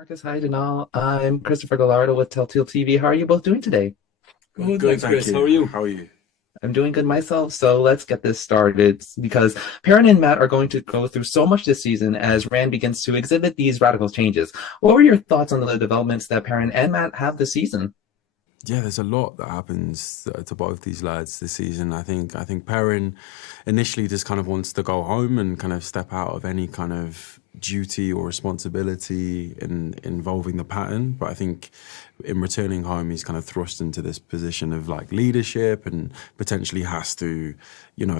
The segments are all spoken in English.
Marcus. Hi, Dónal. I'm Christopher Gallardo with Telltale TV. How are you both doing today? Good, Good, thanks, thank Chris. How you. are you? How are you? I'm doing good myself, so let's get this started because Perrin and Matt are going to go through so much this season as Rand begins to exhibit these radical changes. What were your thoughts on the developments that Perrin and Matt have this season? Yeah, there's a lot that happens to both these lads this season. I think Perrin initially just kind of wants to go home and kind of step out of any kind of duty or responsibility involving the pattern. But I think in returning home, he's kind of thrust into this position of like leadership and potentially has to,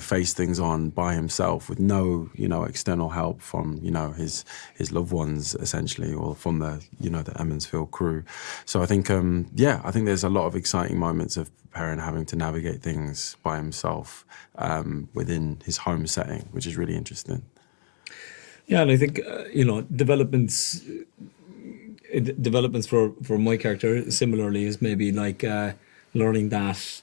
face things on by himself with no, external help from, his loved ones essentially, or from the Emmonsfield crew. So I think there's a lot of exciting moments of Perrin having to navigate things by himself within his home setting, which is really interesting. Yeah, and I think developments for my character similarly is maybe like learning that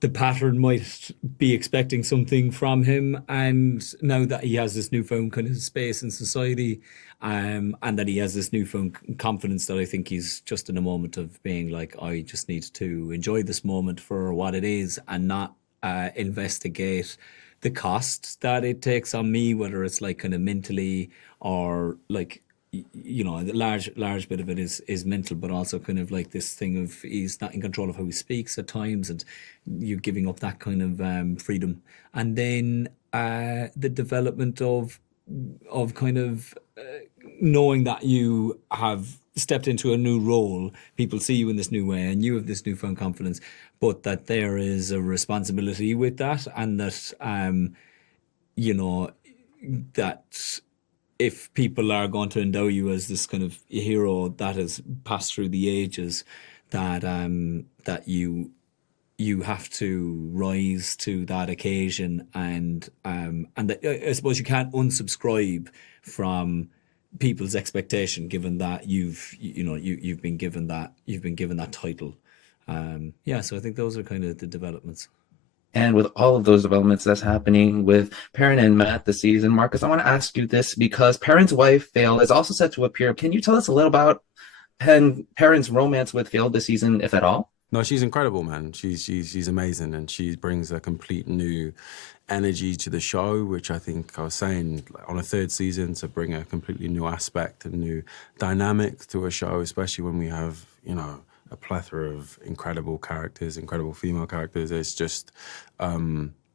the pattern might be expecting something from him, and now that he has this newfound kind of space in society, and that he has this newfound confidence, that I think he's just in a moment of being like, I just need to enjoy this moment for what it is and not investigate the cost that it takes on me, whether it's like kind of mentally or like the large bit of it is mental, but also kind of like this thing of he's not in control of how he speaks at times, and you giving up that kind of freedom. And then the development of kind of knowing that you have stepped into a new role, people see you in this new way, and you have this newfound confidence, but that there is a responsibility with that, and that you know that if people are going to endow you as this kind of hero that has passed through the ages, that you have to rise to that occasion, and that I suppose you can't unsubscribe from people's expectation, given that you've been given that title. Yeah, so I think those are kind of the developments. And with all of those developments that's happening with Perrin and Matt this season, Marcus, I want to ask you this because Perrin's wife, Vale, is also set to appear. Can you tell us a little about Perrin's romance with Vale this season, if at all? No, she's incredible, man. She's amazing, and she brings a complete new energy to the show, which I think I was saying like, on a third season, to bring a completely new aspect and new dynamic to a show, especially when we have a plethora of incredible characters, incredible female characters. It's just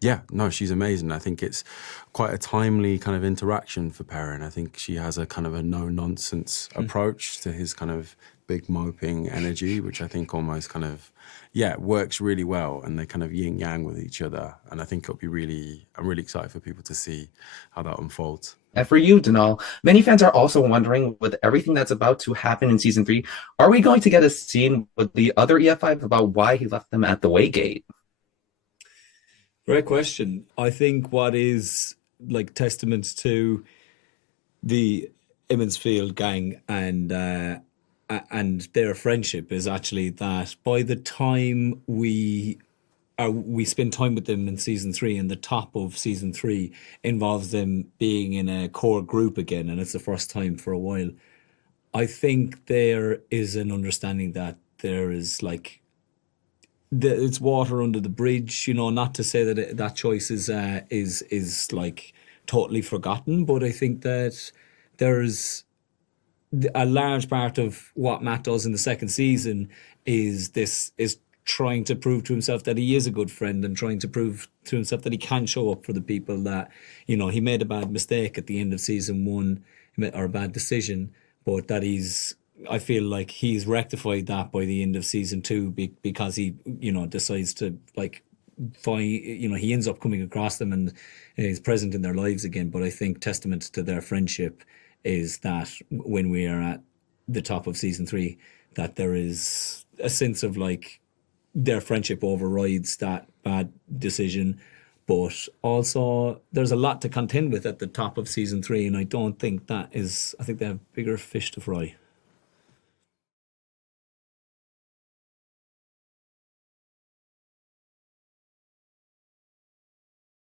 yeah, no, she's amazing. I think it's quite a timely kind of interaction for Perrin. I think she has a kind of a no nonsense approach to his kind of big moping energy, which I think almost kind of, yeah, works really well. And they kind of yin yang with each other. And I think I'm really excited for people to see how that unfolds. And for you, Denal, many fans are also wondering, with everything that's about to happen in season three, are we going to get a scene with the other EF5 about why he left them at the Waygate? Great question. I think what is like testament to the Emmonsfield gang and their friendship is actually that by the time we spend time with them in season three, and the top of season three involves them being in a core group again, and it's the first time for a while. I think there is an understanding that there is like it's water under the bridge. Not to say that that choice is like totally forgotten, but I think that there's a large part of what Matt does in the second season is trying to prove to himself that he is a good friend, and trying to prove to himself that he can show up for the people that he made a bad mistake at the end of season one, or a bad decision, but that I feel like he's rectified that by the end of season two, because he decides to like find he ends up coming across them, and he's present in their lives again. But I think testament to their friendship is that when we are at the top of season three, that there is a sense of like their friendship overrides that bad decision. But also, there's a lot to contend with at the top of season three, and I don't think that is. I think they have bigger fish to fry.